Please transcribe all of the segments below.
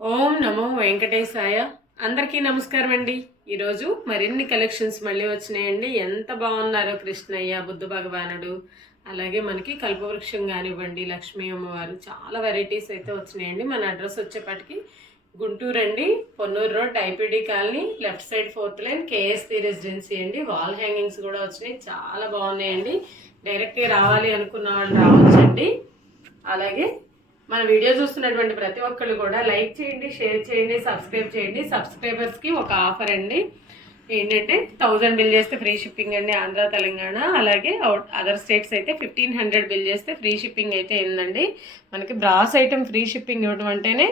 ఓం నమో వెంకటేశాయ. అందరికీ నమస్కారం అండి ఈరోజు మరిన్ని కలెక్షన్స్ మళ్ళీ వచ్చినాయండి. ఎంత బాగున్నారో కృష్ణయ్య బుద్ధ భగవానుడు. అలాగే మనకి కల్పవృక్షం కానివ్వండి లక్ష్మీ అమ్మవారు చాలా వెరైటీస్ అయితే వచ్చినాయండి. మన అడ్రస్ వచ్చేప్పటికి గుంటూరు అండి. Ponnur road IPD colony left side fourth line KSP residency అండి. వాల్ హ్యాంగింగ్స్ కూడా వచ్చినాయి. చాలా బాగున్నాయండి. డైరెక్ట్గా రావాలి అనుకున్న వాళ్ళు రావచ్చండి. అలాగే మన వీడియో చూస్తున్నటువంటి ప్రతి ఒక్కళ్ళు కూడా లైక్ చేయండి షేర్ చేయండి సబ్స్క్రైబ్ చేయండి. సబ్స్క్రైబర్స్కి ఒక ఆఫర్ అండి. ఏంటంటే థౌజండ్ బిల్ చేస్తే ఫ్రీ షిప్పింగ్ అండి ఆంధ్ర తెలంగాణ. అలాగే అవుట్ అదర్ స్టేట్స్ అయితే ఫిఫ్టీన్ హండ్రెడ్ బిల్ చేస్తే ఫ్రీ షిప్పింగ్ అయితే ఏందండి. మనకి బ్రాస్ ఐటమ్ ఫ్రీ షిప్పింగ్ ఇవ్వడం అంటేనే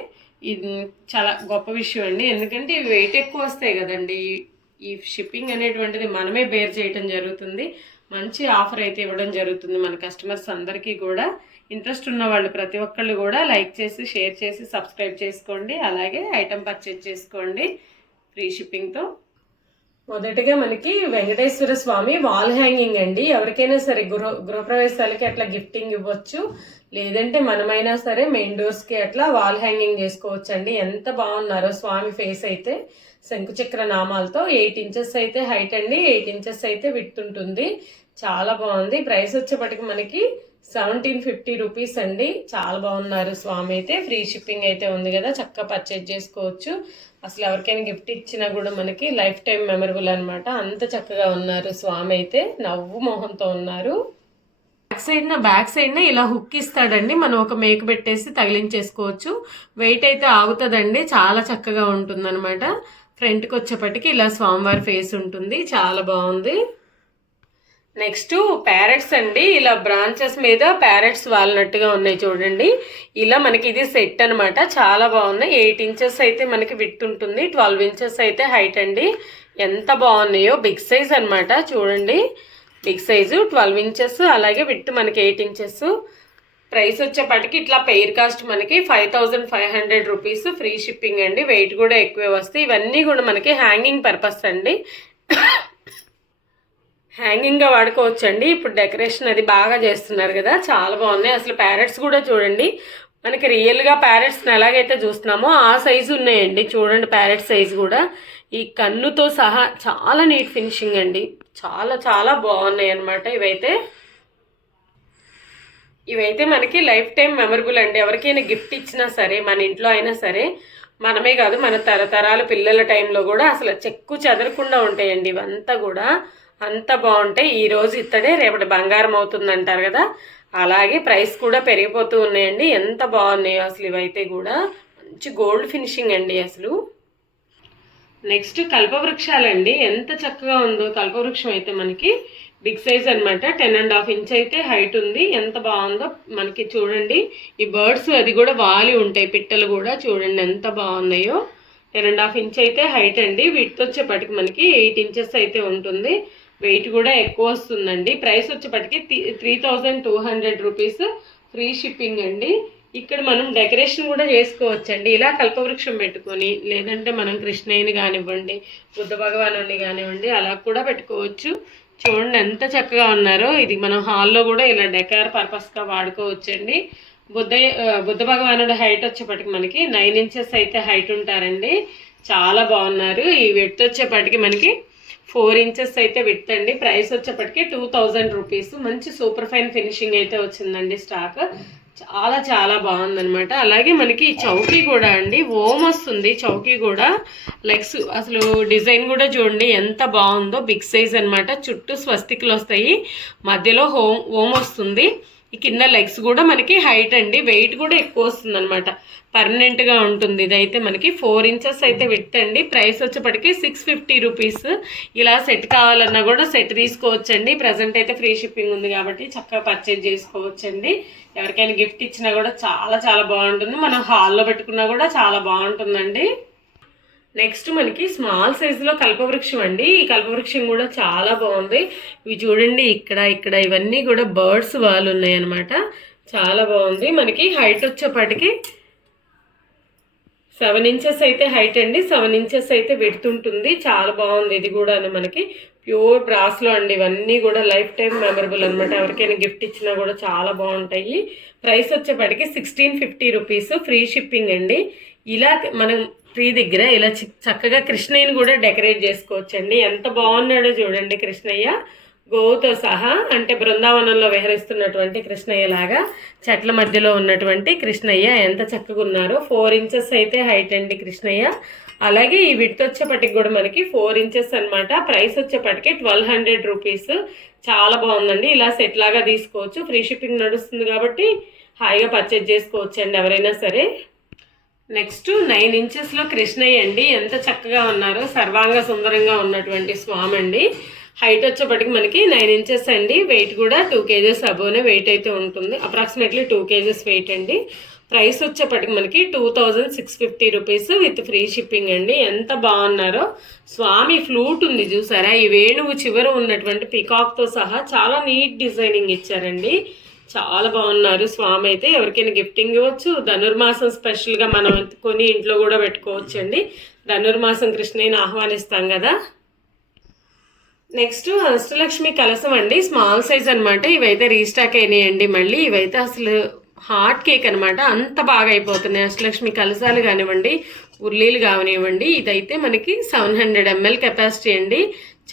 ఇది చాలా గొప్ప విషయం అండి. ఎందుకంటే ఇవి వెయిట్ ఎక్కువ వస్తాయి కదండి. ఈ- షిప్పింగ్ అనేటువంటిది మనమే బేర్ చేయటం జరుగుతుంది. మంచి ఆఫర్ అయితే ఇవ్వడం జరుగుతుంది మన కస్టమర్స్ అందరికీ కూడా. ఇంట్రెస్ట్ ఉన్న వాళ్ళు ప్రతి ఒక్కళ్ళు కూడా లైక్ చేసి షేర్ చేసి సబ్స్క్రైబ్ చేసుకోండి. అలాగే ఐటమ్ పర్చేజ్ చేసుకోండి. ఫ్రీ షిప్పింగ్తో మొదటగా మనకి వెంకటేశ్వర స్వామి వాల్ హ్యాంగింగ్ అండి. ఎవరికైనా సరే గృహ గృహప్రవేశాలకి అట్లా గిఫ్టింగ్ ఇవ్వచ్చు. లేదంటే మనమైనా సరే మెయిన్ డోర్స్కి అట్లా వాల్ హ్యాంగింగ్ చేసుకోవచ్చు అండి ఎంత బాగున్నారో స్వామి ఫేస్ అయితే. శంకుచక్ర నామాలతో ఎయిట్ ఇంచెస్ అయితే హైట్ అండి. ఎయిట్ ఇంచెస్ అయితే విడుతుంటుంది ఉంటుంది. చాలా బాగుంది. ప్రైస్ వచ్చేప్పటికి మనకి సెవెంటీన్ ఫిఫ్టీ రూపీస్ అండి. చాలా బాగున్నారు స్వామి అయితే. ఫ్రీ షిప్పింగ్ అయితే ఉంది కదా. చక్కగా పర్చేజ్ చేసుకోవచ్చు. అసలు ఎవరికైనా గిఫ్ట్ ఇచ్చినా కూడా మనకి లైఫ్ టైం మెమరబుల్ అనమాట అంత చక్కగా ఉన్నారు స్వామి అయితే. నవ్వు మొహంతో ఉన్నారు. బ్యాక్ సైడ్ నా బ్యాక్ సైడ్న ఇలా హుక్ ఇస్తాడండి. మనం ఒక మేక పెట్టేసి తగిలించేసుకోవచ్చు. వెయిట్ అయితే ఆగుతుందండి. చాలా చక్కగా ఉంటుంది అనమాట ఫ్రంట్కి వచ్చేప్పటికి ఇలా స్వామివారి ఫేస్ ఉంటుంది. చాలా బాగుంది. నెక్స్ట్ ప్యారెట్స్ అండి. ఇలా బ్రాంచెస్ మీద ప్యారెట్స్ వాలినట్టుగా ఉన్నాయి చూడండి. ఇలా మనకి ఇది సెట్ అన్నమాట. చాలా బాగున్నాయి. ఎయిట్ ఇంచెస్ అయితే మనకి విత్ ఉంటుంది. ట్వెల్వ్ ఇంచెస్ అయితే హైట్ అండి. ఎంత బాగున్నాయో. బిగ్ సైజ్ అనమాట చూడండి. బిగ్ సైజు ట్వెల్వ్ ఇంచెస్ అలాగే విత్ మనకి ఎయిట్ ఇంచెస్. ప్రైస్ వచ్చేప్పటికి ఇట్లా పెయిర్ కాస్ట్ మనకి five thousand five hundred rupees. Free shipping అండి. వెయిట్ కూడా ఎక్కువే వస్తాయి. ఇవన్నీ కూడా మనకి హ్యాంగింగ్ పర్పస్ అండి. హ్యాంగింగ్గా వాడుకోవచ్చండి. ఇప్పుడు డెకరేషన్ అది బాగా చేస్తున్నారు కదా చాలా బాగున్నాయి. అసలు ప్యారెట్స్ కూడా చూడండి. మనకి రియల్గా ప్యారెట్స్ని ఎలాగైతే చూస్తున్నామో ఆ సైజు ఉన్నాయండి. చూడండి ప్యారెట్ సైజు కూడా. ఈ కన్నుతో సహా చాలా నీట్ ఫినిషింగ్ అండి. చాలా చాలా బాగున్నాయి అన్నమాట ఇవైతే. ఇవైతే మనకి లైఫ్ టైం మెమరబుల్ అండి. ఎవరికైనా గిఫ్ట్ ఇచ్చినా సరే మన ఇంట్లో అయినా సరే మనమే కాదు మన తరతరాల పిల్లల టైంలో కూడా అసలు చెక్కు చెదరకుండా ఉంటాయండి. ఇవంతా కూడా అంత బాగుంటాయి ఈరోజు ఇత్తడే రేపటి బంగారం అవుతుంది అంటారు కదా. అలాగే ప్రైస్ కూడా పెరిగిపోతూ ఉన్నాయండి. ఎంత బాగున్నాయో అసలు ఇవైతే కూడా. మంచి గోల్డ్ ఫినిషింగ్ అండి అసలు. నెక్స్ట్ కల్పవృక్షాలండి. ఎంత చక్కగా ఉందో కల్పవృక్షం అయితే మనకి. బిగ్ సైజ్ అనమాట టెన్ అండ్ హాఫ్ ఇంచ్ అయితే హైట్ ఉంది. ఎంత బాగుందో మనకి చూడండి. ఈ బర్డ్స్ అది కూడా వాలి ఉంటాయి. పిట్టలు కూడా చూడండి ఎంత బాగున్నాయో. టెన్ అండ్ హాఫ్ ఇంచ్ అయితే హైట్ అండి. వీటితో వచ్చేపటికి మనకి ఎయిట్ ఇంచెస్ అయితే ఉంటుంది. వెయిట్ కూడా ఎక్కువ వస్తుందండి. ప్రైస్ వచ్చేప్పటికి three thousand two hundred rupees free shipping అండి. ఇక్కడ మనం డెకరేషన్ కూడా చేసుకోవచ్చండి. ఇలా కల్పవృక్షం పెట్టుకొని లేదంటే మనం కృష్ణయ్యని కానివ్వండి బుద్ధ భగవానుని కానివ్వండి అలా కూడా పెట్టుకోవచ్చు. చూడండి ఎంత చక్కగా ఉన్నారో. ఇది మనం హాల్లో కూడా ఇలా డెకార్ పర్పస్గా వాడుకోవచ్చండి. బుద్ధ బుద్ధ భగవానుడు హైట్ వచ్చేప్పటికి మనకి నైన్ ఇంచెస్ అయితే హైట్ ఉంటారండి. చాలా బాగున్నారు. ఈ వెట్ వచ్చేప్పటికి మనకి ఫోర్ ఇంచెస్ అయితే విడ్త్ అండి ప్రైస్ వచ్చేప్పటికి టూ థౌజండ్ రూపీస్. మంచి సూపర్ ఫైన్ ఫినిషింగ్ అయితే వచ్చిందండి స్టాక్. చాలా చాలా బాగుందనమాట అలాగే మనకి చౌకీ కూడా అండి. ఓమ్ వస్తుంది చౌకీ కూడా. లెగ్స్ అసలు డిజైన్ కూడా చూడండి ఎంత బాగుందో. బిగ్ సైజ్ అనమాట చుట్టూ స్వస్తికులు వస్తాయి. మధ్యలో హోమ్ ఓమ్ వస్తుంది. కింద లెగ్స్ కూడా మనకి హైట్ అండి వెయిట్ కూడా ఎక్కువ వస్తుంది అనమాట పర్మనెంట్గా ఉంటుంది. ఇదైతే మనకి ఫోర్ ఇంచెస్ అయితే విత్ అండి. ప్రైస్ వచ్చేప్పటికి సిక్స్ ఫిఫ్టీ రూపీస్ ఇలా సెట్ కావాలన్నా కూడా సెట్ తీసుకోవచ్చండి. ప్రజెంట్ అయితే ఫ్రీ షిప్పింగ్ ఉంది కాబట్టి చక్కగా పర్చేజ్ చేసుకోవచ్చండి. ఎవరికైనా గిఫ్ట్ ఇచ్చినా కూడా చాలా చాలా బాగుంటుంది. మనం హాల్లో పెట్టుకున్నా కూడా చాలా బాగుంటుందండి. నెక్స్ట్ మనకి స్మాల్ సైజులో కల్పవృక్షం అండి. ఈ కల్పవృక్షం కూడా చాలా బాగుంది. ఇవి చూడండి ఇక్కడ ఇక్కడ ఇవన్నీ కూడా బర్డ్స్ వాళ్ళు ఉన్నాయన్నమాట. చాలా బాగుంది. మనకి హైట్ వచ్చేపాటికి సెవెన్ ఇంచెస్ అయితే హైట్ అండి. సెవెన్ ఇంచెస్ అయితే పెడుతుంటుంది చాలా బాగుంది. ఇది కూడా మనకి ప్యూర్ బ్రాస్లో అండి. ఇవన్నీ కూడా లైఫ్ టైం మెమరబుల్ అనమాట ఎవరికైనా గిఫ్ట్ ఇచ్చినా కూడా చాలా బాగుంటాయి. ప్రైస్ వచ్చేప్పటికి sixteen fifty rupees. Free shipping అండి. ఇలా మనం ట్రీ దగ్గర ఇలా చక్కగా కృష్ణయ్యని కూడా డెకరేట్ చేసుకోవచ్చండి. ఎంత బాగున్నాడో చూడండి కృష్ణయ్య. గోవుతో సహా అంటే బృందావనంలో విహరిస్తున్నటువంటి కృష్ణయ్య లాగా చెట్ల మధ్యలో ఉన్నటువంటి కృష్ణయ్య ఎంత చక్కగా ఉన్నారో. ఫోర్ ఇంచెస్ అయితే హైట్ అండి కృష్ణయ్య. అలాగే ఈ విడ్త్ వచ్చేపటికి కూడా మనకి ఫోర్ ఇంచెస్ అన్నమాట. ప్రైస్ వచ్చేపటికి ట్వెల్వ్ హండ్రెడ్ రూపీస్. చాలా బాగుందండి. ఇలా సెట్ లాగా తీసుకోవచ్చు. ఫ్రీ షిప్పింగ్ నడుస్తుంది కాబట్టి హాయిగా పర్చేజ్ చేసుకోవచ్చు అండి ఎవరైనా సరే. నెక్స్ట్ నైన్ ఇంచెస్లో కృష్ణయ్య అండి. ఎంత చక్కగా ఉన్నారో సర్వాంగ సుందరంగా ఉన్నటువంటి స్వామి అండి హైట్ వచ్చేప్పటికి మనకి నైన్ ఇంచెస్ అండి. వెయిట్ కూడా టూ కేజెస్ అబోనే వెయిట్ అయితే ఉంటుంది. అప్రాక్సిమేట్లీ టూ కేజెస్ వెయిట్ అండి. ప్రైస్ వచ్చేప్పటికి మనకి two thousand six fifty rupees with free shipping అండి. ఎంత బాగున్నారో. స్వామి ఫ్లూట్ ఉంది చూసారా? ఈ వేణువు చివర ఉన్నటువంటి పికాక్తో సహా చాలా నీట్ డిజైనింగ్ ఇచ్చారండి. చాలా బాగున్నారు. స్వామి అయితే ఎవరికైనా గిఫ్టింగ్ ఇవ్వచ్చు. ధనుర్మాసం స్పెషల్గా మనం కొని ఇంట్లో కూడా పెట్టుకోవచ్చు అండి ధనుర్మాసం కృష్ణయ్యని ఆహ్వానిస్తాం కదా. నెక్స్ట్ అష్టలక్ష్మి కలసం అండి. స్మాల్ సైజ్ అనమాట ఇవైతే రీస్టాక్ అయినాయండి మళ్ళీ. ఇవైతే అసలు హాట్ కేక్ అనమాట అంత బాగా అయిపోతున్నాయి. అష్టలక్ష్మి కలసాలు కానివ్వండి ఉర్లీలు కానివ్వండి ఇదైతే మనకి సెవెన్ హండ్రెడ్ ఎంఎల్ కెపాసిటీ అండి.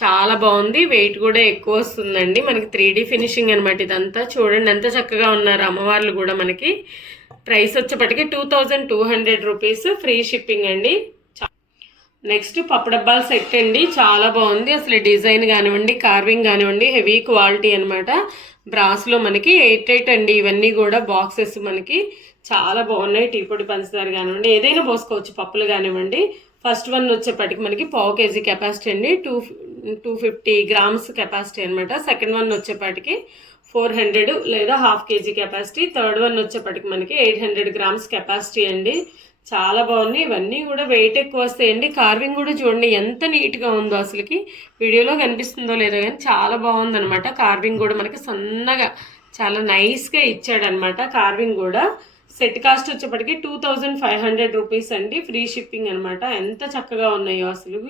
చాలా బాగుంది. వెయిట్ కూడా ఎక్కువ వస్తుందండి. మనకి త్రీ ఫినిషింగ్ అనమాట ఇదంతా. చూడండి ఎంత చక్కగా ఉన్నారు అమ్మవార్లు కూడా మనకి. ప్రైస్ వచ్చేప్పటికి two thousand two hundred rupees. Free shipping అండి. నెక్స్ట్ పప్పు డబ్బాల సెట్ అండి. చాలా బాగుంది. అసలు డిజైన్ కానివ్వండి కార్వింగ్ కానివ్వండి హెవీ క్వాలిటీ అనమాట బ్రాస్లో మనకి ఎయిట్ ఎయిట్ అండి. ఇవన్నీ కూడా బాక్సెస్ మనకి చాలా బాగున్నాయి. టీ పొడి పంచదార కానివ్వండి ఏదైనా పోసుకోవచ్చు పప్పులు కానివ్వండి. ఫస్ట్ వన్ వచ్చేప్పటికి మనకి పావు కేజీ కెపాసిటీ అండి. Two two fifty grams capacity అనమాట సెకండ్ వన్ వచ్చేపాటికి ఫోర్ హండ్రెడ్ లేదా half kg capacity. Third one వచ్చేప్పటికి మనకి ఎయిట్ హండ్రెడ్ గ్రామ్స్ కెపాసిటీ అండి. చాలా బాగున్నాయి. ఇవన్నీ కూడా వెయిట్ ఎక్కువ వస్తాయండి. కార్వింగ్ కూడా చూడండి ఎంత నీట్గా ఉందో అసలుకి. వీడియోలో కనిపిస్తుందో లేదో కానీ చాలా బాగుందనమాట కార్వింగ్ కూడా మనకి సన్నగా చాలా నైస్గా ఇచ్చాడనమాట కార్వింగ్ కూడా సెట్ కాస్ట్ వచ్చేప్పటికి two thousand five hundred rupees అండి. ఫ్రీ షిప్పింగ్ అనమాట ఎంత చక్కగా ఉన్నాయో అసలు.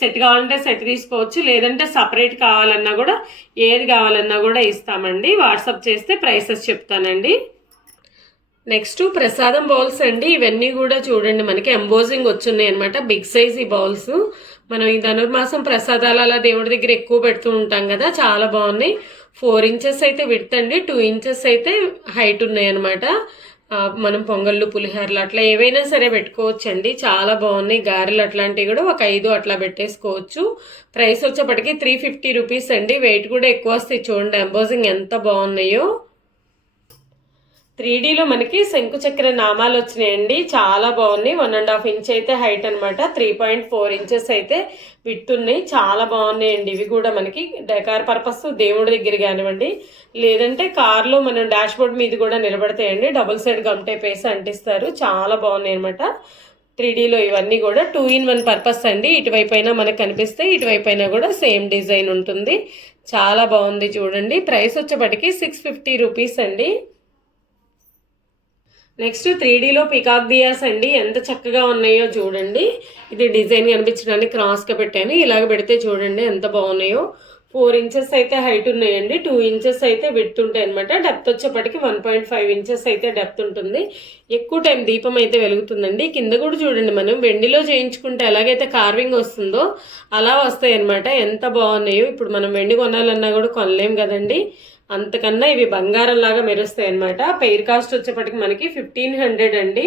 సెట్ కావాలంటే సెట్ తీసుకోవచ్చు. లేదంటే సపరేట్ కావాలన్నా కూడా ఏది కావాలన్నా కూడా ఇస్తామండి. వాట్సాప్ చేస్తే ప్రైసెస్ చెప్తానండి. నెక్స్ట్ ప్రసాదం బౌల్స్ అండి. ఇవన్నీ కూడా చూడండి. మనకి ఎంబోజింగ్ వచ్చున్నాయి అనమాట బిగ్ సైజ్ ఈ బౌల్స్. మనం ఈ ధనుర్మాసం ప్రసాదాలు అలా దేవుడి దగ్గర ఎక్కువ పెడుతూ ఉంటాం కదా. చాలా బాగున్నాయి. ఫోర్ ఇంచెస్ అయితే విడతండి అండి. టూ ఇంచెస్ అయితే హైట్ ఉన్నాయి అనమాట మనం పొంగళ్ళు పులిహోరలు అట్లా ఏవైనా సరే పెట్టుకోవచ్చు అండి చాలా బాగున్నాయి. గారెలు అట్లాంటివి కూడా ఒక ఐదు అట్లా పెట్టేసుకోవచ్చు. ప్రైస్ వచ్చేప్పటికి త్రీ ఫిఫ్టీ రూపీస్ అండి. వెయిట్ కూడా ఎక్కువ వస్తాయి చూడండి. ఎంబోజింగ్ ఎంత బాగున్నాయో. త్రీ డీలో మనకి శంకుచక్ర నామాలు వచ్చినాయండి. చాలా బాగున్నాయి. వన్ అండ్ హాఫ్ ఇంచ్ అయితే హైట్ అనమాట త్రీ పాయింట్ ఫోర్ ఇంచెస్ అయితే విట్టున్నాయి చాలా బాగున్నాయండి. ఇవి కూడా మనకి డెకార్ పర్పస్ దేవుడి దగ్గర కానివ్వండి లేదంటే కార్లో మనం డాష్ బోర్డ్ మీద కూడా నిలబడతాయండి. డబుల్ సైడ్ గమ్ టైప్ వేసి అంటిస్తారు. చాలా బాగున్నాయి అనమాట త్రీ డీలో ఇవన్నీ కూడా టూ ఇన్ వన్ పర్పస్ అండి. ఇటువైపు అయినా మనకు కనిపిస్తే ఇటువైపు అయినా కూడా సేమ్ డిజైన్ ఉంటుంది. చాలా బాగుంది చూడండి. ప్రైస్ వచ్చేప్పటికి సిక్స్ ఫిఫ్టీ రూపీస్ అండి. నెక్స్ట్ త్రీ డీలో పికాక్ దియాస్ అండి. ఎంత చక్కగా ఉన్నాయో చూడండి. ఇది డిజైన్ కనిపించడానికి క్రాస్గా పెట్టాను. ఇలాగ పెడితే చూడండి ఎంత బాగున్నాయో. ఫోర్ ఇంచెస్ అయితే హైట్ ఉన్నాయండి. టూ ఇంచెస్ అయితే విడ్త్ ఉంటాయి అనమాట డెప్త్ వచ్చేప్పటికి వన్ పాయింట్ ఫైవ్ ఇంచెస్ అయితే డెప్త్ ఉంటుంది. ఎక్కువ టైం దీపం అయితే వెలుగుతుందండి. కింద కూడా చూడండి మనం. వెండిలో చేయించుకుంటే ఎలాగైతే కార్వింగ్ వస్తుందో అలా వస్తాయి అనమాట ఎంత బాగున్నాయో. ఇప్పుడు మనం వెండి కొనాలన్నా కూడా కొనలేం కదండి. అంతకన్నా ఇవి బంగారంలాగా మెరుస్తాయి అనమాట పెయిర్ కాస్ట్ వచ్చేప్పటికి మనకి ఫిఫ్టీన్ హండ్రెడ్ అండి.